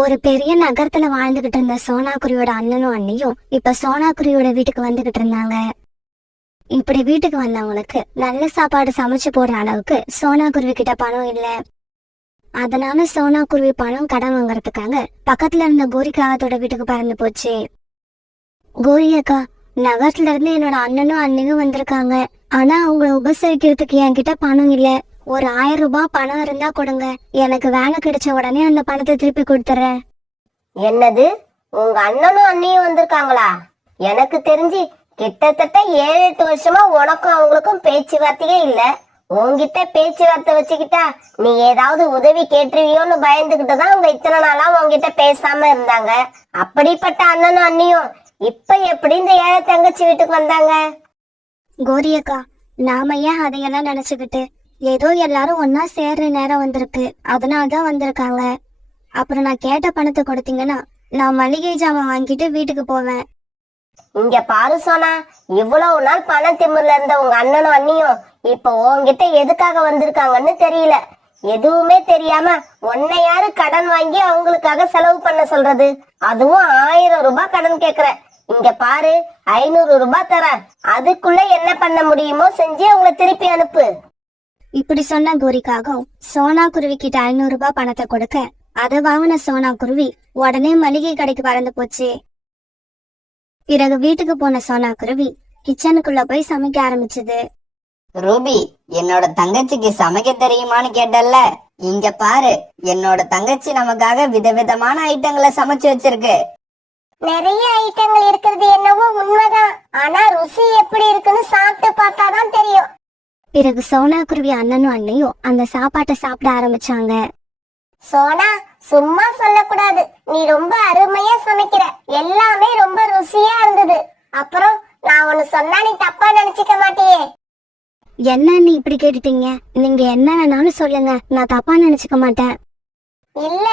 ஒரு பெரிய நகரத்துல வாழ்ந்துகிட்டு இருந்த சோனாக்குருவியோட அண்ணனும் அண்ணியும் இப்ப சோனாக்குருவியோட வீட்டுக்கு வந்துகிட்டு இருந்தாங்க. இப்படி வீட்டுக்கு வந்தவங்களுக்கு நல்ல சாப்பாடு சமைச்சு போடுற அளவுக்கு சோனாக்குருவி கிட்ட பணம் இல்ல. அதனால சோனாக்குருவி பணம் கடன் வாங்கறதுக்காக பக்கத்துல இருந்த கோரிக்காகத்தோட வீட்டுக்கு பறந்து போச்சு. கோரி அக்கா, நகரத்துல இருந்து என்னோட அண்ணனும் அண்ணியும் வந்திருக்காங்க. ஆனா அவங்கள உபசரிக்கிறதுக்கு என்கிட்ட பணம் இல்ல. ஒரு 1000 ரூபாய் பணம் இருந்தா கொடுங்க. எனக்கு வேலை கிடைச்ச உடனே அந்த பணத்தை திருப்பி கொடுத்துறேன். என்னது, உங்க அண்ணனும் அண்ணியும் வந்திருக்காங்களா? எனக்கு தெரிஞ்சு கிட்டத்தட்ட 7-8 வருஷமா உனக்கும் அவங்களுக்கும் பேச்சுவார்த்தையே இல்ல. உன்கிட்ட பேச்சுவார்த்தை வச்சுக்கிட்டா நீ ஏதாவது உதவி கேட்டுருவியோன்னு பயந்துகிட்டுதான் அவங்க இத்தனை நாளா உன்கிட்ட பேசாம இருந்தாங்க. அப்படிப்பட்ட அண்ணனும் அண்ணியும் இப்ப எப்படி இந்த ஏழை தங்கச்சி வீட்டுக்கு வந்தாங்க? கோரி அக்கா, நாம ஏன் அதையெல்லாம் நினைச்சுக்கிட்டு, ஏதோ எல்லாரும் ஒன்னா சேர்ற நேரம் வந்திருக்கு, அதனாலதான் வந்திருக்காங்க. அப்புறம் நான் கேட்ட பணத்தை கொடுத்தீங்கன்னா நான் மளிகை ஜாமான் வாங்கிட்டு வீட்டுக்கு போவேன். இங்க பாரு சோனா, இவ்வளவு நாள் பண திமிர்ல இருந்த உங்க அண்ணனும் அண்ணியும் இப்ப உன்கிட்ட எதுக்காக வந்திருக்காங்கன்னு தெரியல. எதுவுமே தெரியாம உன்னை யாரு கடன் வாங்கி அவங்களுக்காக செலவு பண்ண சொல்றது? அதுவும் 1000 ரூபாய் கடன் கேக்குற. இங்க பாரு, 500 ரூபாய் தரேன். அதுக்குள்ள என்ன பண்ண முடியுமோ செஞ்சு அவங்கள திருப்பி அனுப்பு. இப்படி சொன்ன கோரிக்காகவும் சோனா குருவி கிட்ட 500 ரூபாய் பணத்தை கொடுக்க அதை வாங்கின சோனா குருவி உடனே மளிகை கடைக்கு பறந்து போச்சு. பிறகு வீட்டுக்கு போன சோனா குருவி கிச்சனுக்குள்ள போய் சமைக்க ஆரம்பிச்சது. ரூபி, என்னோட தங்கச்சிக்கு சமைக்க தெரியுமான்னு கேட்டல்ல, இங்க பாரு, என்னோட தங்கச்சி நமக்காக விதவிதமான ஐட்டங்களை சமைச்சு வச்சிருக்கு. நிறைய ஐட்டங்கள் இருக்கிறது என்னவோ உண்மைதான். ஆனா ருசி எப்படி இருக்குன்னு சாப்பிட்டு பார்த்தாதான் தெரியும். பிறகு சோனா குருவி அண்ணனும் அண்ணியும் அந்த சாப்பாட்டை சாப்பிட ஆரம்பிச்சாங்க. சோனா, சும்மா சொல்லக்கூடாது. நீ ரொம்ப அருமையா சமைக்கிற. எல்லாமே ரொம்ப ருசியா இருந்தது. அப்புறம் நான் ஒன்னு சொன்னா நீ தப்பா நினைச்சுக்க மாட்டியே? என்ன நீ இப்படி கேட்டுட்டீங்க? நீங்க என்ன வேணாலும் சொல்லுங்க, நான் தப்பா நினைச்சுக்க மாட்டேன். இல்ல,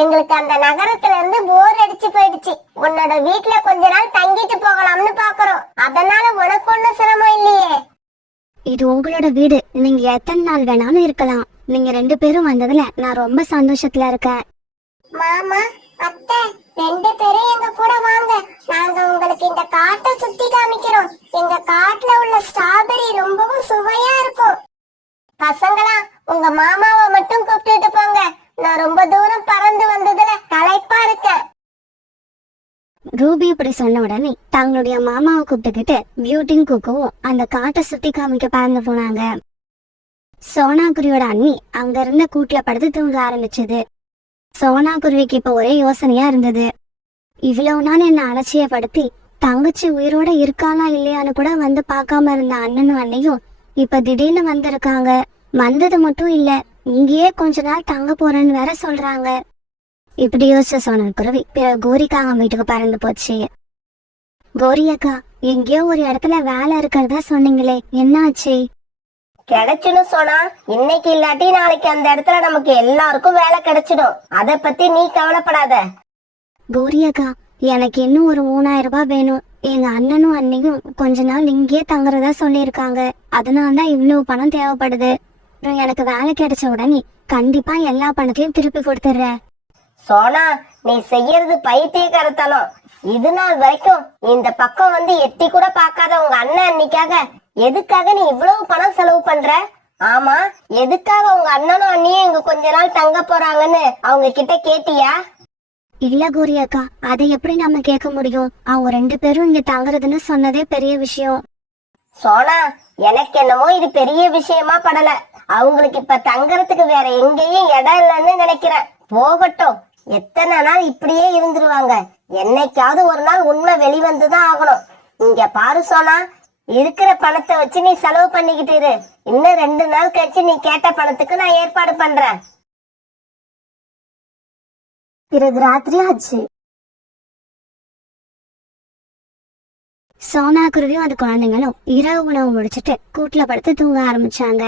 எங்களுக்கு அந்த நகரத்துல இருந்து போர் அடிச்சு போயிடுச்சு. உன்னோட வீட்டுல கொஞ்ச நாள் தங்கிட்டு போகலாம்னு பாக்குறோம். அதனால உனக்கு ஒன்னும் சிரமம் இல்லையே. இது உங்களோட வீடு, நீங்க எத்தனை நாள் வேணாலும் இருக்கலாம். நீங்க 2 பேரும் வந்ததுல நான் ரொம்ப சந்தோஷத்துல இருக்கேன். மாமா, அத்தை, 2 பேரும் எங்க கூட வாங்க. நாங்க உங்களுக்கு இந்த காட்டை சுத்தி காமிக்கிறோம். எங்க காட்டுல உள்ள ஸ்ட்ராபெரி ரொம்பவும் சுவையா இருக்கும். பசங்களா, உங்க மாமாவை மட்டும் கூப்பிட்டுட்டு போங்க. நான் ரொம்ப தூரம் பறந்து வந்ததுல களைப்பா இருக்கேன். ரூபி இப்படி சொன்ன உடனே தங்களுடைய மாமாவை கூப்பிட்டுக்கிட்டு பியூட்டிங் குக்குவும் அந்த காட்டை சுத்தி காமிக்க பறந்து போனாங்க. சோனா குருவியோட அண்ணி அங்க இருந்த கூட்டுல படுத்து தூங்க ஆரம்பிச்சது. சோனா குருவிக்கு இப்ப ஒரே யோசனையா இருந்தது. இவ்வளவு நாள் என்ன அலட்சியப்படுத்தி தங்கச்சி உயிரோட இருக்காளா இல்லையான்னு கூட வந்து பார்க்காம இருந்த அண்ணனும் அண்ணியும் இப்ப திடீர்னு வந்திருக்காங்க. வந்தது மட்டும் இல்ல, இங்கேயே கொஞ்ச நாள் தங்க போறேன்னு வேற சொல்றாங்க. இப்படி யோசிச்ச சோனா குருவி பிறகு கோரிக்காக வீட்டுக்கு பறந்து போச்சு. கோரி அக்கா, எங்கேயோ ஒரு இடத்துல வேலை இருக்கிறதா சொன்னீங்களே, என்னாச்சு? கிடைச்சிடும் சோனா. இன்னைக்கு இல்லாட்டி நாளைக்கு அந்த இடத்துல நமக்கு எல்லாருக்கும் வேலை கிடைச்சிடும். அத பத்தி நீ கவலைப்படாத. கோரி அக்கா, எனக்கு இன்னும் ஒரு 3000 ரூபாய் வேணும். எங்க அண்ணனும் அண்ணியும் கொஞ்ச நாள் இங்கேயே தங்குறதா சொல்லியிருக்காங்க. அதனாலதான் இவ்வளவு பணம் தேவைப்படுது. எனக்கு வேலை கிடைச்ச உடனே கண்டிப்பா எல்லா பணத்தையும் திருப்பி கொடுத்துடுறேன். சோனா, நீ செய்யறது பைத்தியக்காரத்தனம். இது நாள் வரைக்கும் இந்த பக்கம் வந்து எட்டி கூட பார்க்காத உங்க அண்ணன் அண்ணிக்காக எதுக்காக நீ இவ்வளவு பணம் செலவு பண்ற? ஆமா, எதுக்காக உங்க அண்ணனும் அண்ணியும் இங்க கொஞ்ச நாள் தங்க போறாங்கன்னு அவங்க கிட்ட கேட்டியா? இல்ல கோரி அக்கா, அதை எப்படி நம்ம கேட்க முடியும்? அவங்க 2 பேரும் இங்க தங்குறதுன்னு சொன்னதே பெரிய விஷயம். சோனா, எனக்கு என்னமோ இது பெரிய விஷயமா படல. அவங்களுக்கு இப்ப தங்கறதுக்கு வேற எங்கேயும் இடம் இல்லைன்னு நினைக்கிறேன். போகட்டும், எத்தனை நாள் இப்படியே இருந்துருவாங்க? என்னைக்காவது ஒரு நாள் உண்மை வெளிவந்துதான் ஆகணும். இங்க பாரு சோனா, இருக்கிற பணத்தை வச்சு நீ செலவு பண்ணிக்கிட்டு இரு. இன்னும் 2 நாள் கழிச்சு நீ கேட்ட பணத்துக்கு நான் ஏற்பாடு பண்றேன். பிறகு ராத்திரி ஆச்சு. சோனா குருவியும் அது குழந்தைங்களும் இரவு உணவு முடிச்சிட்டு கூட்டுல படுத்து தூங்க ஆரம்பிச்சாங்க.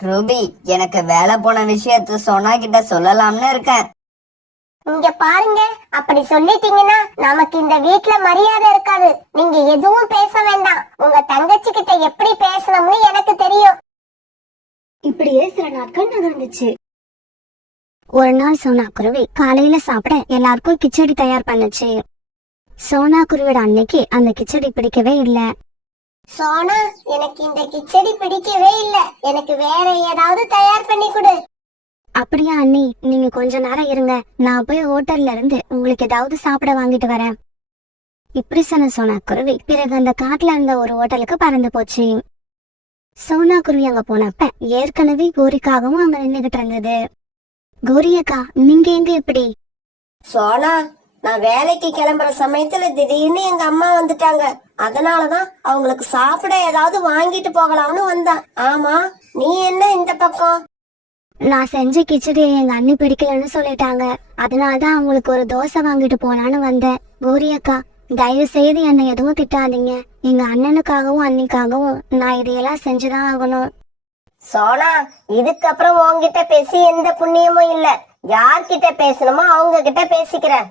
ரூபி, எனக்கு வேலை போன விஷயத்த சோனா கிட்ட சொல்லலாம்னு இருக்கேன். இங்க பாருங்க, அப்படி சொல்லிட்டீங்கன்னா நமக்கு இந்த வீட்ல மரியாதை இருக்காது. நீங்க எதுவும் பேச வேண்டாம். உங்க தங்கச்சி கிட்ட எப்படி பேசணும்னு எனக்கு தெரியும். இப்படியே சில நாட்கள் நகர்ந்துச்சு. ஒரு நாள் சோனா குருவி காலையில சாப்பிட எல்லாருக்கும் கிச்சடி தயார் பண்ணுச்சு. சோனா குருவியோட அன்னைக்கு அந்த கிச்சடி பிடிக்கவே இல்ல. சோனா, எனக்கு இந்த கிச்சடி பிடிக்கவே இல்ல, எனக்கு வேற ஏதாவது தயார் பண்ணி கொடு. அப்படியா அண்ணி, நீங்க கொஞ்ச நேரம் இருங்க, நான் போய் ஹோட்டல்ல இருந்து உங்களுக்கு ஏதாவது சாப்பிட வாங்கிட்டு வரேன். இப்படி சொன்ன சோனா குருவி பிறகு அந்த காட்டுல இருந்த ஒரு ஹோட்டலுக்கு பறந்து போச்சு. சோனா குருவி அங்க போனப்ப ஏற்கனவே கோரிக்காகவும் அங்க நின்னுகிட்டு இருந்தது. கோரி அக்கா, நீங்க எங்க எப்படி? சோனா, நான் வேலைக்கு கிளம்புற சமயத்துல திடீர்னு எங்க அம்மா வந்துட்டாங்க. அதனாலதான் அவங்களுக்கு சாப்பிட ஏதாவது வாங்கிட்டு போகலாம்னு வந்தேன். ஆமா, நீ என்ன இந்த பக்கம்? நான் செஞ்ச கிச்சடியை எங்க அண்ணி பிடிக்கலன்னு சொல்லிட்டாங்க. அதனாலதான் அவங்களுக்கு ஒரு தோசை வாங்கிட்டு போலான்னு வந்தேன். கோரி அக்கா, தயவு செய்து என்னை எதுவும் திட்டாதீங்க. எங்க அண்ணனுக்காகவும் அண்ணிக்காகவும் நான் இதையெல்லாம் செஞ்சுதான் ஆகணும். சோனா, இதுக்கப்புறம் உன்கிட்ட பேசி எந்த புண்ணியமும் இல்ல. யார்கிட்ட பேசணுமோ அவங்க கிட்ட பேசிக்கிறேன்.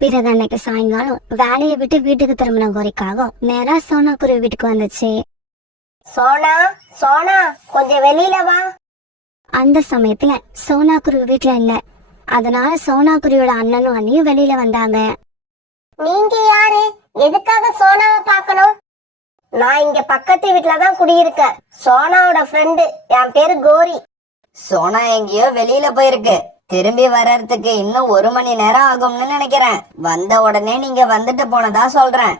பிறகு அன்னைக்கு சாயங்காலம் வேலையை விட்டு வீட்டுக்கு திரும்பின கோரிக்காகவும் நேரா சோனா குருவி வீட்டுக்கு வந்துச்சு. சோனா, சோனா, கொஞ்சம் வெளியில வா. அந்த சமயத்துல சோனா குருவி வீட்டுல இல்ல. அதனால சோனா குருவியோட அண்ணனும் அண்ணியும் வெளியில வந்தாங்க. நீங்க யாரு? எதுக்காக சோனாவை பார்க்கணும்? நான் இங்க பக்கத்து வீட்டுலதான் குடியிருக்கேன். சோனாவோட ஃப்ரெண்டு. என் பேரு கோரி. சோனா எங்கேயோ வெளியில போயிருக்கு. திரும்பி வர்றதுக்கு இன்னும் 1 மணி நேரம் ஆகும்னு நினைக்கிறேன். வந்த உடனே நீங்க வந்துட்டு போனதா சொல்றேன்.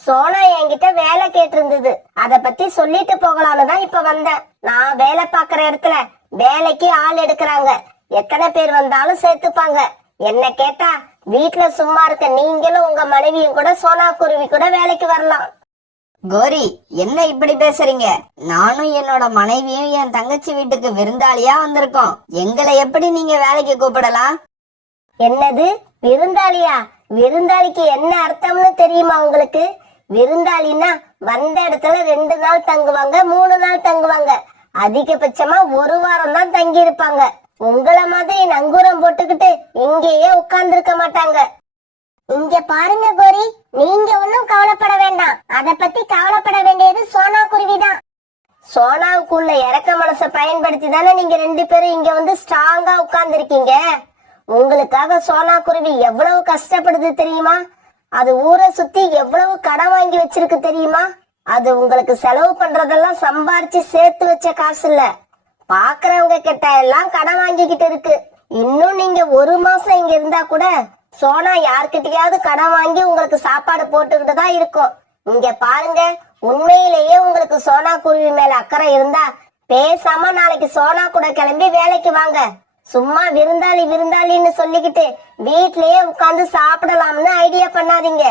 சோனா என்கிட்ட வேலை கேட்டு இருந்தது. அத பத்தி சொல்லிட்டு போகலான்னு தான் இப்ப வந்தேன். நான் வேலை பாக்குற இடத்துல வேலைக்கு ஆள் எடுக்கிறாங்க. எத்தனை பேர் வந்தாலும் சேர்த்துப்பாங்க. என்ன கேட்டா வீட்டுல சும்மா இருக்க நீங்களும் உங்க மனைவியும் கூட சோனா குருவி கூட வேலைக்கு வரலாம். கோரி, என்ன இப்படி பேசுறீங்க? நானும் என்னோட மனைவியும் என் தங்கச்சி வீட்டுக்கு விருந்தாளியா வந்திருக்கோம். எங்களை எப்படி நீங்க வேலைக்கு கூப்பிடலாம்? என்னது விருந்தாளியா? விருந்தாளிக்கு என்ன அர்த்தம்னு தெரியுமா உங்களுக்கு? விருந்தாளின்னா வந்த இடத்துல 2 நாள் தங்குவாங்க, 3 நாள் தங்குவாங்க. அதிகபட்சமா 1 வாரம் தான் தங்கி இருப்பாங்க. உங்கள மாதிரி நங்கூரம் போட்டுக்கிட்டு இங்கேயே உட்கார்ந்து இருக்க மாட்டாங்க. இங்க பாருங்க கோரி, நீங்க ஒன்னும் கவலைப்பட வேண்டாம். அத பத்தி கவலைப்பட வேண்டியது சோனா குருவிதான். சோனாவுக்குள்ள இறக்க மனசை பயன்படுத்தி தானே நீங்க 2 பேரும் இங்க வந்து ஸ்ட்ராங்கா உட்கார்ந்து இருக்கீங்க. உங்களுக்காக சோனா குருவி எவ்வளவு கஷ்டப்படுது தெரியுமா? அது ஊரை சுத்தி எவ்வளவு கடன் வாங்கி வச்சிருக்கு தெரியுமா? அது உங்களுக்கு செலவு பண்றதெல்லாம் சம்பாரிச்சு சேர்த்து வச்ச காசு இல்ல. பாக்குறவங்க கிட்ட எல்லாம் கடன் வாங்கிக்கிட்டு இருக்கு. இன்னும் நீங்க 1 மாசம் இங்க இருந்தா கூட சோனா யார்கிட்டயாவது கடன் வாங்கி உங்களுக்கு சாப்பாடு போட்டுக்கிட்டு தான் இருக்கும். இங்க பாருங்க, உண்மையிலேயே உங்களுக்கு சோனா குருவி மேல அக்கறை இருந்தா பேசாம நாளைக்கு சோனா கூட கிளம்பி வேலைக்கு வாங்க. சும்மா விருந்தாளி விருந்தாளின்னு சொல்லிக்கிட்டு வீட்லயே உட்கார்ந்து சாப்பிடலாம்னு ஐடியா பண்ணாதீங்க.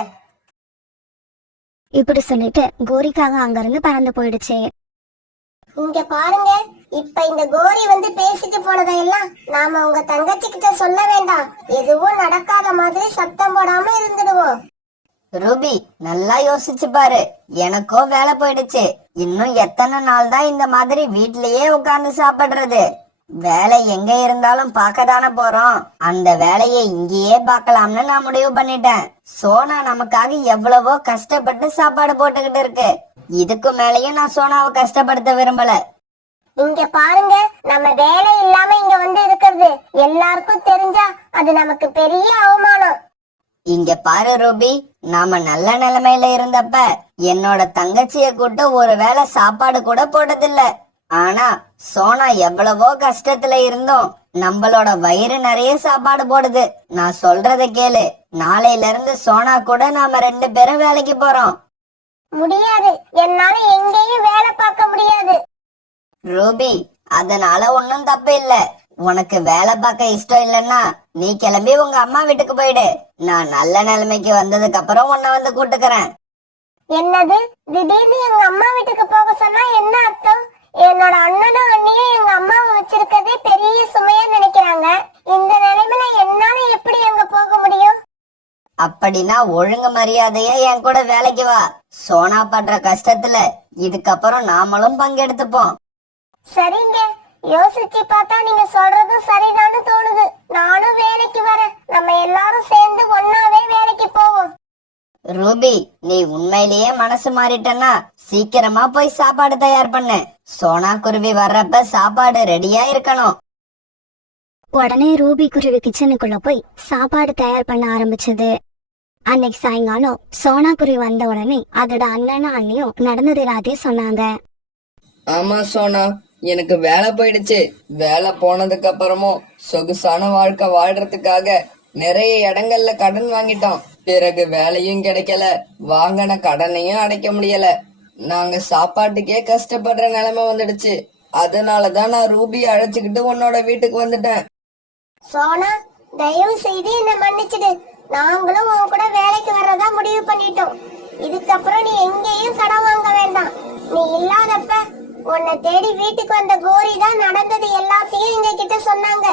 இப்படி சொல்லிட்டு கோரிக்காக அங்க இருந்து பறந்து போயிடுச்சு. இங்க பாருங்க, இப்ப இந்த கோரி வந்து பேசிட்டு போனதையெல்லாம் நாம உங்க தங்கச்சி கிட்ட சொல்ல வேண்டாம். எதுவும் நடக்காத மாதிரி சத்தம் போடாம இருந்துடுவோம். ரூபி, நல்லா யோசிச்சு பாரு. எனக்கோ வேலை போயிடுச்சு. இன்னும் எத்தனை நாள் தான் இந்த மாதிரி வீட்லயே உட்கார்ந்து சாப்பிடுறது? வேலை எங்க இருந்தாலும் பார்க்க தானே போறோம். அந்த வேலையை இங்கேயே பார்க்கலாம்னு நான் முடிவு பண்ணிட்டேன். சோனா நமக்காக எவ்வளவோ கஷ்டப்பட்டு சாப்பாடு போட்டுக்கிட்டு இருக்கு. இதுக்கு மேலயும் நான் சோனாவை கஷ்டப்படுத்த விரும்பல. இங்க பாருங்க, நம்ம வேலை இல்லாம இங்க வந்து இருக்கிறது எல்லாருக்கும் தெரிஞ்சா அது நமக்கு பெரிய அவமானம். இங்க பாரு ரூபி, நாம நல்ல நிலைமையில இருந்தப்ப என்னோட தங்கச்சிய கூட்ட ஒரு வேளை சாப்பாடு கூட போட்டதில்ல. ஆனா சோனா எவ்வளவோ கஷ்டத்துல இருந்தோம் நம்மளோட வயிறு நிறைய சாப்பாடு போடுது. நான் சொல்றத கேளு. நாளையில இருந்து சோனா கூட நாம 2 பேரும் வேலைக்கு போறோம். முடியாது, என்னால எங்கேயும் வேலை பார்க்க முடியாது. ரூபி, அதனால ஒன்னும் தப்பு இல்ல. உனக்கு வேலை பார்க்க இஷ்டம் இல்லைன்னா நீ கிளம்பி உங்க அம்மா வீட்டுக்கு போயிடு. நான் நல்ல நிலைமைக்கு வந்ததுக்கு அப்புறம் உன்னை வந்து கூட்டுக்கிறேன். என்னது, திடீர்னு எங்க அம்மா வீட்டுக்கு போக சொன்னா என்ன அர்த்தம்? என்னோட அண்ணனும் அண்ணியும் எங்க அம்மாவை வச்சிருக்கதே பெரிய சுமையா நினைக்கிறாங்க. இந்த நிலைமையில என்னால எப்படி அங்க போக முடியும்? அப்படின்னா ஒழுங்கு மரியாதையா என் கூட வேலைக்கு வா. சோனா படுற கஷ்டத்துல இதுக்கப்புறம் நாமளும் பங்கெடுத்துப்போம். சரிங்க, யோசிச்சு பார்த்தா நீங்க சொல்றதும் சரிதான்னு தோணுது. நானும் வேலைக்கு வரேன். நம்ம எல்லாரும் சேர்ந்து ஒன்னாவே வேலைக்கு போவோம். ரூபி, நீ உண்மையிலேயே மனசு மாறிட்டனா சீக்கிரமா போய் சாப்பாடு தயார் பண்ணு. சோனா குருவி வர்றப்ப சாப்பாடு ரெடியா இருக்கணும். உடனே ரூபி குருவி கிச்சனுக்குள்ள போய் சாப்பாடு தயார் பண்ண ஆரம்பிச்சது. அன்னைக்கு சாயங்காலம் சோனா குருவி வந்த உடனே அதோட அண்ணனும் அண்ணியும் நடந்தது எல்லாத்தையும் சொன்னாங்க. ஆமா சோனா, எனக்கு வேலை போயிடுச்சு. வேலை போனதுக்கு அப்புறமும் சொகுசான வாழ்க்கை வாழ்றதுக்காக நிறைய இடங்கள்ல கடன் வாங்கிட்டோம். பிறகு வேலையும் கிடைக்கல, வாங்கின கடனையும் அடைக்க முடியல. நாங்க சாப்பாட்டுக்கே கஷ்டப்படுற நிலைமை வந்துடுச்சு. அதனாலதான் நான் ரூபியை அழைச்சுக்கிட்டு உன்னோட வீட்டுக்கு வந்துட்டேன். சோனா, தயவு செய்து என்ன மன்னிச்சிடு. நாங்களும் உன் கூட வேலைக்கு வர்றதா முடிவு பண்ணிட்டோம். இதுக்கப்புறம் நீ எங்கேயும் கடன் வாங்க வேண்டாம். நீ இல்லாதப்ப உன்னை தேடி வீட்டுக்கு வந்த கோரி தான் நடந்தது எல்லாத்தையும் எங்க கிட்ட சொன்னாங்க.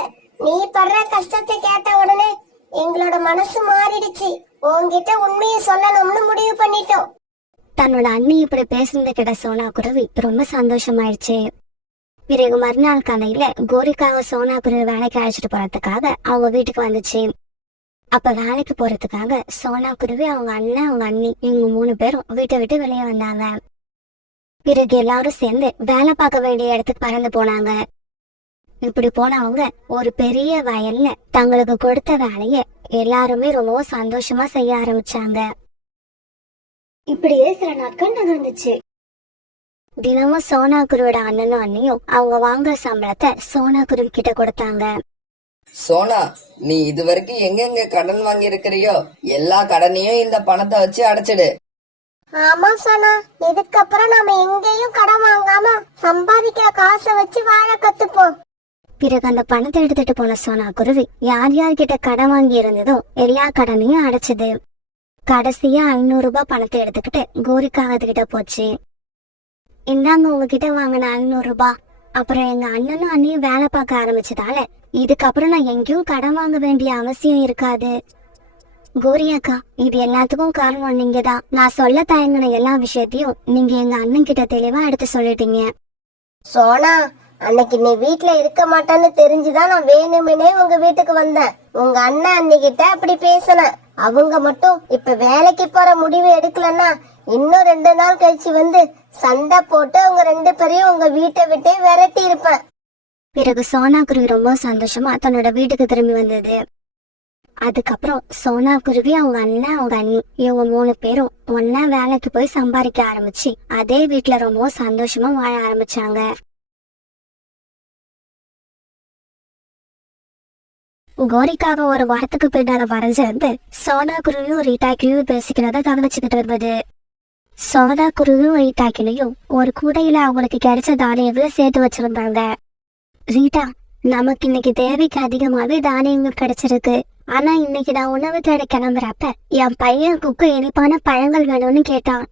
நீ படுற கஷ்டத்தை கேட்ட உடனே எங்களோட மனசு மாறிடுச்சு. உன்கிட்ட உண்மையை சொல்லணும்னு முடிவு பண்ணிட்டோம். தன்னோட அண்ணி இப்படி பேசுனது கிட்ட சோனா குருவி ரொம்ப சந்தோஷமாயிடுச்சு. பிறகு மறுநாள் காலையில கோரிக்காக சோனா குருவி வேலைக்கு அழைச்சிட்டு போறதுக்காக அவங்க வீட்டுக்கு வந்துச்சு. அப்ப வேலைக்கு போறதுக்காக சோனா குருவி, அவங்க அண்ணன், அவங்க அண்ணி, இவங்க 3 பேரும் வீட்டை விட்டு வெளியே வந்தாங்க. பிறகு எல்லாரும் சேர்ந்து வேலை பார்க்க வேண்டிய இடத்துக்கு பறந்து போனாங்க. இப்படி போனவங்க ஒரு பெரிய வயல்ல தங்களுக்கு கொடுத்த வேலைய எல்லாருமே ரொம்ப சந்தோஷமா செய்ய ஆரம்பிச்சாங்க. இப்படியே சில நாட்கள் நகர்ந்துச்சு. தினமும் சோனா குருவியோட அண்ணனும் அண்ணியும் அவங்க வாங்குற சம்பளத்தை சோனா குருவி கிட்ட கொடுத்தாங்க. சோனா, நீ இதுவரைக்கும் எங்கெங்க கடன் வாங்கி இருக்கிறியோ எல்லா கடனையும் இந்த பணத்தை வச்சு அடைச்சிடு. ஆமா சோனா, இதுக்கப்புறம் நாம எங்கேயும் கடன் வாங்காம சம்பாதிக்கிற காசை வச்சு வாழ கத்துப்போம். பிறகு அந்த பணத்தை எடுத்துட்டு போன சோனா குருவி யார் யார்கிட்ட கடன் வாங்கி இருந்ததோ எல்லா கடனையும் அடைச்சது. கடைசியா 500 ரூபாய் பணத்தை எடுத்துக்கிட்டு கோரிக்காகத்துக்கிட்ட போச்சு. இந்தாங்க உங்ககிட்ட வாங்கின 500 ரூபாய். அப்புறம் எங்க அண்ணனும் அண்ணியும் வேலை பார்க்க ஆரம்பிச்சதால இதுக்கப்புறம் நான் எங்கேயும் கடன் வாங்க வேண்டிய அவசியம் இருக்காது. கோரியாக்கா, இது எல்லாத்துக்கும் காரணம் நீங்க தான். நான் சொல்ல தயங்கின எல்லா விஷயத்தையும் நீங்க எங்க அண்ணன் கிட்ட தெளிவா எடுத்து சொல்லிட்டீங்க. சோனா, அன்னைக்கு நீ வீட்ல இருக்க மாட்டேன்னு தெரிஞ்சுதான் நான் வேணுமெனே உங்க வீட்டுக்கு வந்தேன். உங்க அண்ணன் அன்னிக்கிட்ட அப்படி பேசினேன். அவங்க மட்டும் இப்ப வேலைக்கு போற முடிவு எடுக்கலன்னா இன்னும் 2 நாள் கழிச்சு வந்து சண்டை போட்டு உங்க 2 பேரையும் உங்க வீட்டை விட்டே விரட்டி இருப்பேன். பிறகு சோனா குருவி ரொம்ப சந்தோஷமா தன்னோட வீட்டுக்கு திரும்பி வந்தது. அதுக்கப்புறம் சோனா குருவி, அவங்க அண்ணன், அவங்க அண்ணி, இவங்க 3 பேரும் ஒன்னா வேலைக்கு போய் சம்பாதிக்க ஆரம்பிச்சு அதே வீட்டுல ரொம்ப சந்தோஷமா வாழ ஆரம்பிச்சாங்க. கோரிக்காக ஒரு வாரத்துக்கு பின்னால வரைஞ்சிருந்து சோனா குருவியும் ரீட்டாக்கிலையும் பேசிக்கிறத கவனிச்சுக்கிட்டு இருந்தது. சோனா குருவியும் ரீட்டாக்கிலையும் ஒரு கூடையில அவங்களுக்கு கிடைச்ச தானியங்களை சேர்த்து வச்சிருந்தாங்க. ரீட்டா, நமக்கு இன்னைக்கு தேவைக்கு அதிகமாவே தானியங்கள் கிடைச்சிருக்கு. ஆனா இன்னைக்கு நான் உணவு தேட கிளம்புறப்ப என் பையன் குக்கு இனிப்பான பழங்கள் வேணும்னு கேட்டான்.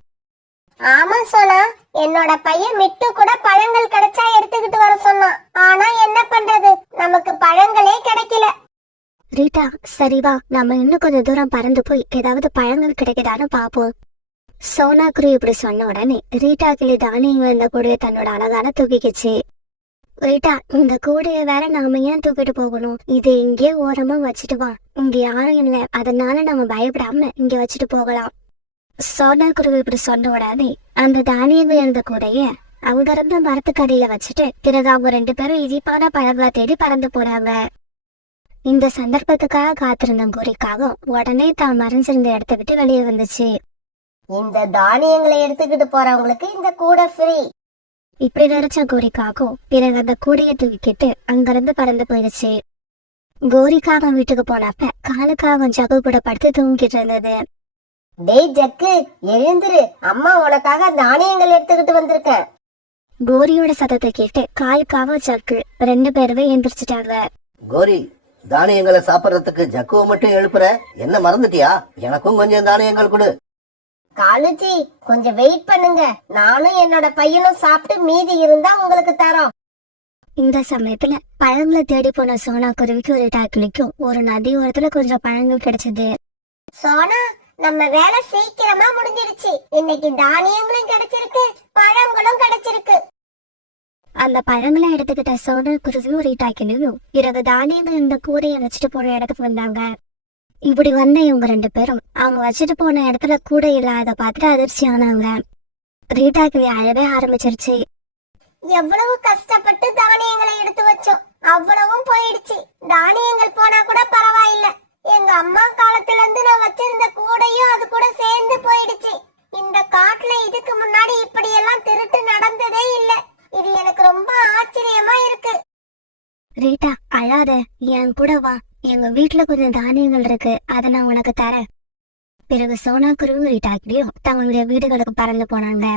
ஆமா சோனா, என்னோட பையன் மிட்டு கூட பழங்கள் கிடைச்சா எடுத்துக்கிட்டு வர சொன்னான். ஆனா என்ன பண்றது, நமக்கு பழங்களே கிடைக்கல. ரீட்டா, சரிவா, நம்ம இன்னும் கொஞ்சம் தூரம் பறந்து போய் ஏதாவது பழங்கள் கிடைக்குதான்னு பாப்போம். சோனா குருவி இப்படி சொன்ன உடனே ரீட்டா கிளி தானியங்கள் இந்த கூடைய தன்னோட அழகான தூக்கிக்குச்சு. ரீட்டா, இந்த கூடைய வேற நாம ஏன் தூக்கிட்டு போகணும்? இது இங்கே ஓரமா வச்சுட்டு வா. இங்க யாரும் இல்ல, அதனால நம்ம பயப்படாம இங்க வச்சுட்டு போகலாம். சோனா குருவி இப்படி சொன்ன உடனே அந்த தானியங்கள் இருந்த கூடைய அவங்க இருந்த மரத்துக்கடியில வச்சுட்டு பிறகு அவங்க 2 பேரும் இனிப்பான பழங்களை தேடி பறந்து போறாங்க. இந்த சந்தர்ப்பத்துக்காக காத்திருந்த கோரிக்காக உடனே தான் மறைஞ்சிருந்த இடத்த விட்டு வெளியே வந்துச்சு. இந்த தானியங்களை எடுத்துக்கிட்டு போறவங்களுக்கு இந்த கூடை ஃப்ரீ. இப்படி நினைச்ச கோரிக்காகும் பிறகு அந்த கூடையை தூக்கிட்டு அங்கிருந்து பறந்து போயிடுச்சு. கோரிக்காக வீட்டுக்கு போனப்ப காலுக்காக ஜகு கூட படுத்து தூங்கிட்டு இருந்தது. டேய் ஜக்கு, எழுந்துரு, அம்மா உனக்காக தானியங்கள் எடுத்துக்கிட்டு வந்திருக்கேன். கோரியோட சத்தத்தை கேட்டு காலுக்காக ஜக்கு 2 பேருமே எந்திரிச்சிட்டாங்க. கோரி, தானியங்களை சாப்பிடறதுக்கு ஜக்குவை மட்டும் எழுப்புற, என்ன மறந்துட்டியா? எனக்கும் கொஞ்சம் தானியங்கள் கொடு. காலுஜி, கொஞ்சம் வெயிட் பண்ணுங்க. நானும் என்னோட பையனும் சாப்பிட்டு மீதி இருந்தா உங்களுக்கு தரோம். இந்த சமயத்துல பழங்களை தேடி போன சோனா குருவிக்கு ஒரு டாக்கிலிக்கும் ஒரு நதி ஓரத்துல கொஞ்சம் பழங்கள் கிடைச்சது. சோனா, நம்ம வேலை சீக்கிரமா முடிஞ்சிடுச்சு. இன்னைக்கு தானியங்களும் கிடைச்சிருக்கு, பழங்களும் கிடைச்சிருக்கு. அந்த பழங்களை எடுத்துக்கிட்ட சோனா குருவியும் ரீட்டாக்கிலையும் பிறகு தானியங்கள் இந்த கூடையை வச்சுட்டு போற இடத்துக்கு வந்தாங்க. இப்படி வந்த இவங்க 2 பேரும் அவங்க வச்சுட்டு போன இடத்துல கூடை இல்லாத பார்த்துட்டு அதிர்ச்சி ஆனாங்க. ரீட்டாக்கிளி அழவே ஆரம்பிச்சிருச்சு. எவ்வளவு கஷ்டப்பட்டு தானியங்களை எடுத்து வச்சோம், அவ்வளவும் போயிடுச்சு. தானியங்கள் போனா கூட பரவாயில்ல. எங்க அம்மா காலத்துல இருந்து நான் வச்சிருந்த கூடையும் அது கூட சேர்ந்து போயிடுச்சு. இந்த காட்டுல இதுக்கு முன்னாடி இப்படி எல்லாம் திருட்டு நடந்ததே இல்ல. இது எனக்கு ரொம்ப ஆச்சரியமா இருக்கு. ரீட்டா அழாத, என் கூட வா. எங்க வீட்டுல கொஞ்சம் தானியங்கள் இருக்கு, அதை நான் உனக்கு தரேன். பிறகு சோனா குருவும் ரீட்டாக்கிட்டையும் தங்களுடைய வீடுகளுக்கு பறந்து போனாங்க.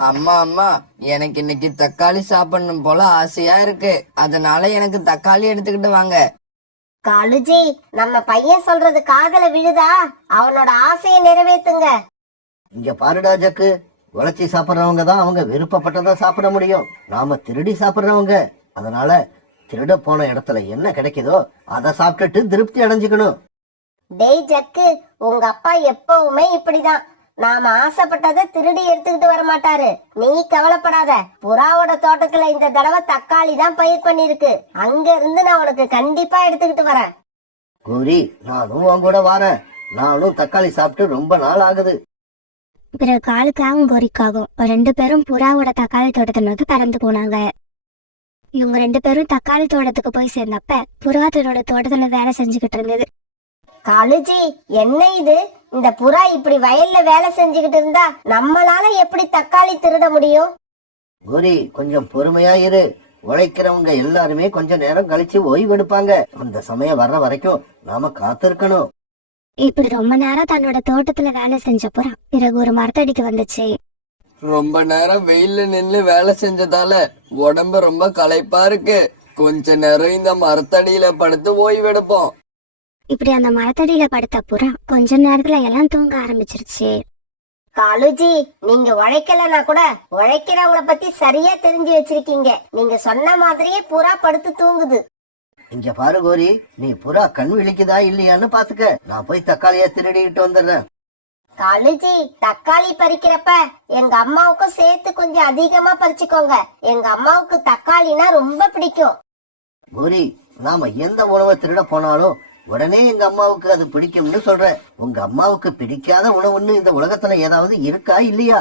அம்மா அம்மா, எனக்கு இன்னைக்கு தக்காளி சாப்பிடணும் போல ஆசையா இருக்கு. அதனால எனக்கு தக்காளி எடுத்துக்கிட்டு வாங்க. காலுஜி, நம்ம பையன் சொல்றது காதுல விழுதா? அவனோட ஆசையை நிறைவேத்துங்க. இங்க பாருடா ஜக்கு, உழைச்சி சாப்பிட்றவங்க தான் அவங்க விருப்பப்பட்டதை சாப்பிட முடியும். நாம திருடி சாப்பிட்றவங்க. அதனால திருட போன இடத்துல என்ன கிடைக்குதோ அதை சாப்பிட்டுட்டு திருப்தி அடைஞ்சுக்கணும். டேய் ஜக்கு, உங்க அப்பா எப்பவுமே இப்படிதான். நாம ஆசைப்பட்டதை திருடி எடுத்துக்கிட்டு வர மாட்டாரு. நீ கவலைப்படாத. புறாவோட தோட்டத்துல இந்த தடவை தக்காளி தான் பயிர் பண்ணிருக்கு. அங்க இருந்து நான் உனக்கு கண்டிப்பா எடுத்துக்கிட்டு வரேன். கோரி, நானும் உன் கூட வாரேன். நானும் தக்காளி சாப்பிட்டு ரொம்ப நாள் ஆகுது. பிறகு காலுக்காகவும் கோரிக்காகும் 2 பேரும் புறாவோட தக்காளி தோட்டத்தை நோக்கி பறந்து போனாங்க. இவங்க 2 பேரும் தக்காளி தோட்டத்துக்கு போய் சேர்ந்தப்ப புறா தன்னோட தோட்டத்துல வேலை செஞ்சுக்கிட்டு இருந்தது. காலுஜி, என்ன இது? இந்த புறா இப்படி வயல்ல வேலை செஞ்சுக்கிட்டு இருந்தா நம்மளால எப்படி தக்காளி திருட முடியும்? கோரி, கொஞ்சம் பொறுமையா இரு. உழைக்கிறவங்க எல்லாருமே கொஞ்ச நேரம் கழிச்சு ஓய்வு எடுப்பாங்க. அந்த சமயம் வர்ற வரைக்கும் நாம காத்திருக்கணும். இப்படி ரொம்ப நேரம் தன்னோட தோட்டத்துல வேலை செஞ்ச புறா பிறகு ஒரு மரத்தடிக்கு வந்துச்சு. ரொம்ப நேரம் வெயில்ல நின்னு வேலை செஞ்சதால உடம்பு ரொம்ப களைப்பா இருக்கு. கொஞ்ச நேரம் இந்த மரத்தடியில படுத்து ஓய்வெடுப்போம். இப்படி அந்த மரத்தடியில படுத்த புறா கொஞ்ச நேரத்துல எல்லாம் தூங்க ஆரம்பிச்சிருச்சு. காலுஜி, நீங்க உழைக்கலனா கூட உழைக்கிறவங்கள பத்தி சரியா தெரிஞ்சு வச்சிருக்கீங்க. நீங்க சொன்ன மாதிரியே புறா படுத்து தூங்குது. இங்க பாரு கோரி, நீ புறா கண் விழிக்குதா இல்லையான்னு பாத்துக்க. நான் போய் தக்காளியா திருடிக்கிட்டு வந்துடுறேன். காலுஜி, தக்காளி பறிக்கிறப்ப எங்க அம்மாவுக்கும் சேர்த்து கொஞ்சம் அதிகமா பறிச்சுக்கோங்க. எங்க அம்மாவுக்கு தக்காளினா ரொம்ப பிடிக்கும். கோரி, நாம எந்த உணவை திருட போனாலும் உடனே எங்க அம்மாவுக்கு அது பிடிக்கும்னு சொல்றேன். உங்க அம்மாவுக்கு பிடிக்காத உணவுன்னு இந்த உலகத்துல ஏதாவது இருக்கா இல்லையா?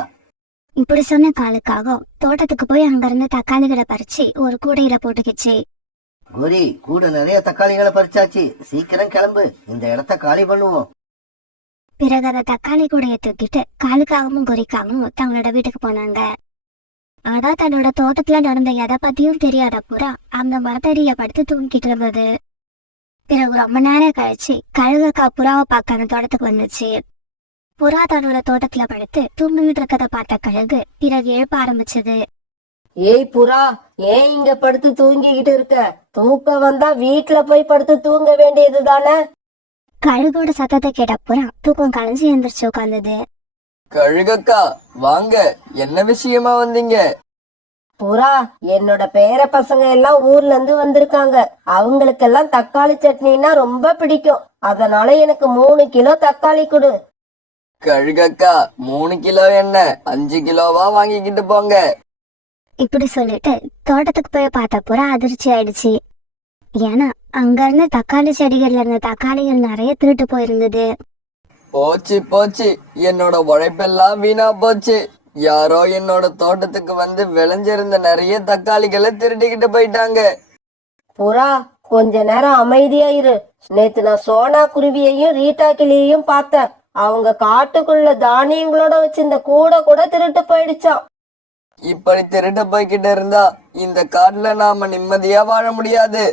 இப்படி சொன்ன காலுக்காக தோட்டத்துக்கு போய் அங்க இருந்து தக்காளிகளை பறிச்சு ஒரு கூடையில போட்டுக்கிச்சு. கோரி, கூட நிறைய தக்காளிகளை பறிச்சாச்சு. சீக்கிரம் கிளம்பு, இந்த இடத்த காலி பண்ணுவோம். பிறகு அந்த தக்காளி கூடைய தூக்கிட்டு காலுக்காகவும் கோரிக்காகவும் தங்களோட வீட்டுக்கு போனாங்க. ஆனா தன்னோட தோட்டத்துல நடந்த எதை பத்தியும் தெரியாத புறா அந்த மரத்தடியில படுத்து தூங்கிட்டு இருந்தது. பிறகு ரொம்ப நேரம் கழிச்சு கழுகக்கா புறாவை பார்க்க அந்த தோட்டத்துக்கு வந்துச்சு. புறா தன்னோட தோட்டத்துல படுத்து தூங்கிட்டு இருக்கத பார்த்த கழுகு பிறகு எழுப்ப ஆரம்பிச்சது. ஏய் புறா, ஏன் இங்க படுத்து தூங்கிக்கிட்டு இருக்க? தூக்கம் வந்தா வீட்டுல போய் படுத்து தூங்க வேண்டியது தானே? கழுகோட சத்தத்தை கேட்ட புறா தூக்கம் கலைஞ்சு எந்திரிச்சு உட்கார்ந்தது. கழுகக்கா, வாங்க. என்ன விஷயமா வந்தீங்க? புறா, என்னோட பேர பசங்க எல்லாம் ஊர்ல இருந்து வந்திருக்காங்க. அவங்களுக்கெல்லாம் தக்காளி சட்னினா ரொம்ப பிடிக்கும். அதனால எனக்கு 3 கிலோ தக்காளி கொடு. கழுகக்கா, 3 கிலோ என்ன 5 கிலோவா வாங்கிக்கிட்டு போங்க. இப்படி சொல்லிட்டு தோட்டத்துக்கு போய் பார்த்த புறா அதிர்ச்சி ஆயிடுச்சு. ஏன்னா அங்க இருந்து தக்காளி செடிகள்ல இருந்த தக்காளிகள் நிறைய திருட்டு போயிருந்தது. போச்சு போச்சு, என்னோட உழைப்பெல்லாம் வீணா போச்சு. யாரோ என்னோட தோட்டத்துக்கு வந்து விளைஞ்சிருந்த நிறைய தக்காளிகளை திருடிக்கிட்டு போயிட்டாங்க. புறா, கொஞ்ச நேரம் அமைதியா இரு. நேத்து நான் சோனா குருவியையும் ரீட்டா கிளியையும் பார்த்தேன். அவங்க காட்டுக்குள்ள தானியங்களோட வச்சிருந்த கூடை கூட திருட்டு போயிடுச்சாம். இப்படி திருட்டு போய்கிட்டு இருந்தா இந்த காட்டுல நாம நிம்மதியா வாழ முடியாது.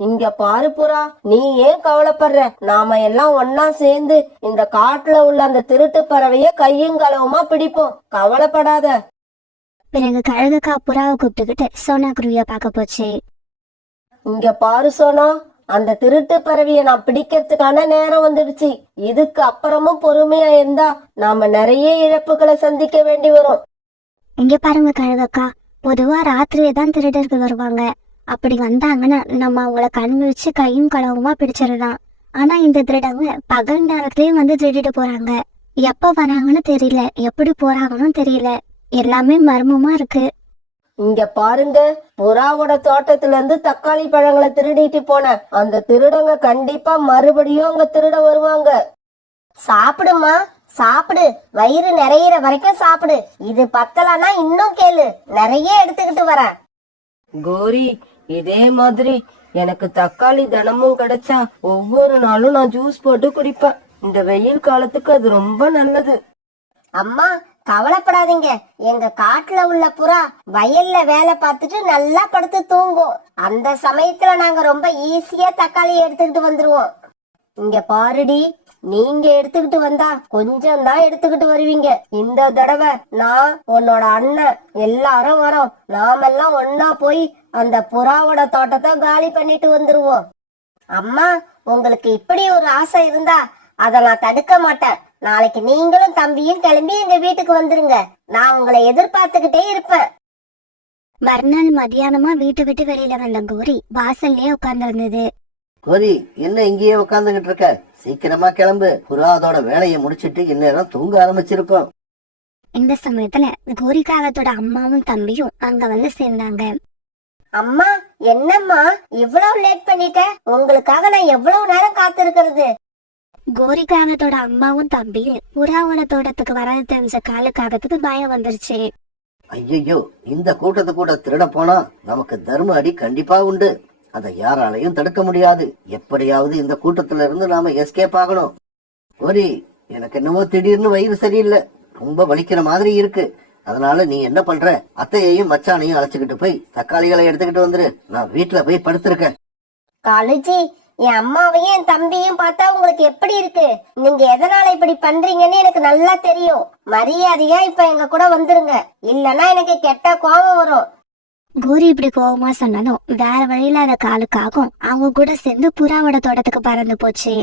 இங்க பாரு புறா, நீ ஏன் கவலைப்படுற? நாம எல்லாம் ஒன்னா சேர்ந்து இந்த காட்டுல உள்ள அந்த திருட்டு பறவைய கையும் களவுமா பிடிப்போம். கவலைப்படாத. பிறகு கழுகக்கா புறாவை கூப்பிட்டுக்கிட்டு சோனா குருவிய பார்க்க போச்சு. இங்க பாரு சோனா, அந்த திருட்டு பறவைய நான் பிடிக்கிறதுக்கான நேரம் வந்துடுச்சு. இதுக்கு அப்புறமும் பொறுமையா இருந்தா நாம நிறைய இழப்புகளை சந்திக்க வேண்டி வரும். இங்க பாருங்க கழுகக்கா, பொதுவா ராத்திரியே தான் திருடர்கள் வருவாங்க. அப்படி வந்தாங்கன்னா நம்ம அவங்கள கண் விழிச்சு கையும் களவுமா பிடிச்சிடலாம். ஆனா இந்த திருடங்க பகல் நேரத்துலயும் வந்து திருடிட்டு போறாங்க. எப்ப வராங்கன்னு தெரியல, எப்படி போறாங்கன்னு தெரியல. எல்லாமே மர்மமா இருக்கு. இங்க பாருங்க, புறாவோட தோட்டத்துல இருந்து தக்காளி பழங்களை திருடிட்டு போன அந்த திருடங்க கண்டிப்பா மறுபடியும் அங்க திருட வருவாங்க. சாப்பிடுமா, சாப்பிடு. வயிறு நிறையிற வரைக்கும் சாப்பிடு. இது பத்தலன்னா இன்னும் கேளு, நிறைய எடுத்துக்கிட்டு வரேன். கோரி, இதே மாதிரி எனக்கு தக்காளி தினமும் கிடைச்சா ஒவ்வொரு நாளும் நான் ஜூஸ் போட்டு குடிப்பேன். இந்த வெயில் காலத்துக்கு அது ரொம்ப நல்லது. அம்மா கவலைப்படாதீங்க, எங்க காட்டுல உள்ள புறா வயல்ல வேலை பார்த்துட்டு நல்லா படுத்து தூங்கும். அந்த சமயத்துல நாங்க ரொம்ப ஈஸியா தக்காளி எடுத்துக்கிட்டு வந்துருவோம். இங்க பாருடி, நீங்க எடுத்துக்கிட்டு வந்தா கொஞ்சம் தான் எடுத்துக்கிட்டு வருவீங்க. இந்த தடவை நான் உன்னோட அண்ணன் எல்லாரும் வரோம். நாமெல்லாம் ஒன்னா போய் அந்த புறாவோட தோட்டத்தை காலி பண்ணிட்டு வந்துருவோம். அம்மா, உங்களுக்கு இப்படி ஒரு ஆசை இருந்தா அதை நான் தடுக்க மாட்டேன். நாளைக்கு நீங்களும் தம்பியும் கிளம்பி எங்க வீட்டுக்கு வந்துருங்க. நான் உங்களை எதிர்பார்த்துக்கிட்டே இருப்பேன். மறுநாள் மதியானமா வீட்டை விட்டு வெளியில வந்த கோரி வாசல்லயே உட்கார்ந்து இருந்தது. கோரி, என்ன இங்கேயே உட்காந்துகிட்டு இருக்க? சீக்கிரமா கிளம்பு. புறா அதோட வேலையை முடிச்சிட்டு இந்நேரம் தூங்க ஆரம்பிச்சிருக்கோம். இந்த சமயத்துல கோரிக்காகத்தோட அம்மாவும் தம்பியும் அங்க வந்து சேர்ந்தாங்க. அம்மா, என்னம்மா இவ்வளவு லேட் பண்ணிட்ட? உங்களுக்காக நான் எவ்வளவு நேரம் காத்திருக்கிறது. கோரிக்காகத்தோட அம்மாவும் தம்பியும் புறாவோட தோட்டத்துக்கு வராது தெரிஞ்ச காலுக்காகத்துக்கு பயம் வந்துருச்சு. ஐயோ, இந்த கூட்டத்து கூட திருட போனா நமக்கு தர்ம அடி கண்டிப்பா உண்டு. அதை யாராலையும் தடுக்க முடியாது. எப்படியாவது இந்த கூட்டத்துல இருந்து நாம எஸ்கேப் ஆகணும். கோரி, எனக்கு என்னவோ திடீர்னு வயிறு சரியில்லை, ரொம்ப வலிக்கிற மாதிரி இருக்கு. அதனால நீ என்ன பண்ற, அத்தையையும் மச்சானையும் அழைச்சுக்கிட்டு போய் தக்காளிகளை எடுத்துக்கிட்டு வந்துரு. நான் வீட்டுல போய் படுத்திருக்கேன். காலேஜி, என் அம்மாவையும் என் தம்பியும் பார்த்தா உங்களுக்கு எப்படி இருக்கு? நீங்க எதனால இப்படி பண்றீங்கன்னு எனக்கு நல்லா தெரியும். மரியாதையா இப்ப எங்க கூட வந்துருங்க, இல்லன்னா எனக்கு கெட்ட கோபம் வரும். கோரி இப்படி கோபமா சொன்னாலும் வேற வழியில அந்த காலுக்காகும் அவங்க கூட சேர்ந்து புறாவோட தோட்டத்துக்கு பறந்து போச்சு.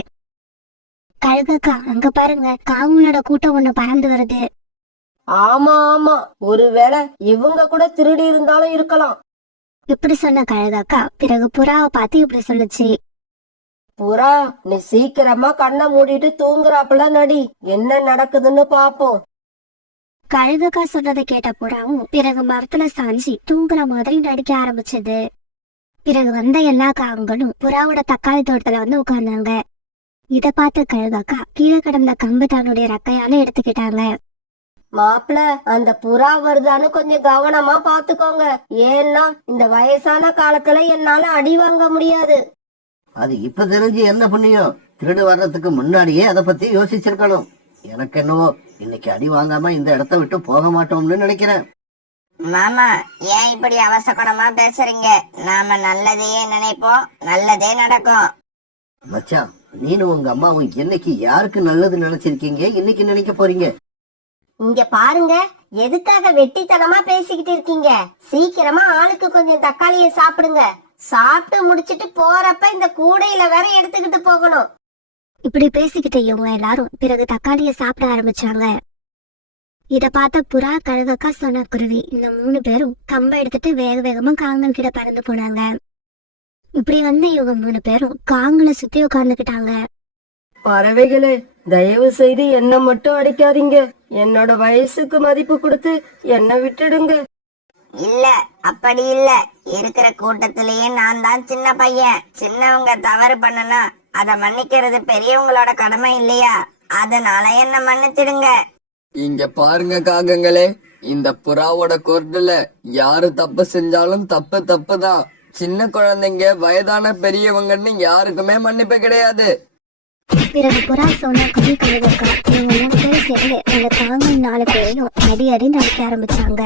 கழுகக்கா, அங்க பாருங்க, காங்களோட கூட்டம் ஒண்ணு பறந்து வருது. ஆமா ஆமா, ஒருவேளை இவங்க கூட திருடி இருந்தாலும் இருக்கலாம். இப்படி சொன்ன கழுகக்கா பிறகு புறாவை பார்த்து இப்படி சொல்லுச்சு. புறா, நீ சீக்கிரமா கண்ணை மூடிட்டு தூங்குறாப்புல நடி, என்ன நடக்குதுன்னு பாப்போம். கழுகக்கா சொன்னதை கேட்ட புறாவும் பிறகு மரத்துல சாஞ்சி தூங்குற மாதிரி நடிக்க ஆரம்பிச்சது. பிறகு வந்த எல்லா காகங்களும் புறாவோட தக்காளி தோட்டத்துல வந்து உட்கார்ந்தாங்க. இத பார்த்த கழுகக்கா கீழே கிடந்த கம்பு தன்னுடைய ரெக்கையால எடுத்துக்கிட்டாங்க. மாப்பிள, அந்த புறா வருதான்னு கொஞ்சம் கவனமா பாத்துக்கோங்க. ஏன்னா இந்த வயசான காலத்துல என்னால அடி வாங்க முடியாது. அது இப்ப தெரிஞ்சு என்ன புண்ணியம்? திருடு வர்றதுக்கு முன்னாடியே அதை பத்தி யோசிச்சிருக்கணும். எனக்கு என்னவோ இன்னைக்கு அடி வாங்காம இந்த இடத்த விட்டு போக மாட்டோம்னு நினைக்கிறேன். மாமா, ஏன் இப்படி அவசரமா பேசுறீங்க? நாம நல்லதையே நினைப்போம், நல்லதே நடக்கும். மச்சான், நீனும் உங்க அம்மாவும் என்னைக்கு யாருக்கு நல்லது நினைச்சிருக்கீங்க, இன்னைக்கு நினைக்க போறீங்க? இங்க பாருங்க, எதுக்காக வெட்டித்தனமா பேசிக்கிட்டு இருக்கீங்க? சீக்கிரமா ஆளுக்கு கொஞ்சம் தக்காளியை சாப்பிடுங்க. சாப்பிட்டு முடிச்சிட்டு போறப்ப இந்த கூடையில வேற எடுத்துக்கிட்டு போகணும். இப்படி பேசிக்கிட்ட இவங்க எல்லாரும் பிறகு தக்காளிய சாப்பிட ஆரம்பிச்சாங்க. இத பார்த்த புறா, கழுகக்கா, சோனா குருவி இந்த 3 பேரும் கம்ப எடுத்துட்டு வேக வேகமா காங்கல் கிட்ட பறந்து போனாங்க. இப்படி வந்து இவங்க 3 பேரும் காங்களை சுத்தி உட்கார்ந்துக்கிட்டாங்க. பறவைகளே, தயவு செய்து என்ன மட்டும் அடிக்காதீங்க. என்னோட வயசுக்கு மதிப்பு கொடுத்து என்ன விட்டுடுங்க. இல்ல, அப்படி இல்ல. இருக்கிற கூட்டத்திலேயே நான் தான் சின்ன பையன். சின்னவங்க தவறு பண்ணனா அத மன்னிக்கிறது பெரியவங்களோட கடமை இல்லையா? அதனால என்ன மன்னிச்சிடுங்க. இங்க பாருங்க காகங்களே, இந்த புறாவோட கோர்ட்டுல யாரு தப்பு செஞ்சாலும் தப்பு தப்பு தான். சின்ன குழந்தைங்க, வயதான பெரியவங்கன்னு யாருக்குமே மன்னிப்பு கிடையாது. பிறகு புறா, சோனா குருவி, கழுகக்கா இவங்க 3 பேரும் சேர்ந்து அந்த காங்கல் 4 பேரையும் அடி அடி நடிக்க ஆரம்பிச்சாங்க.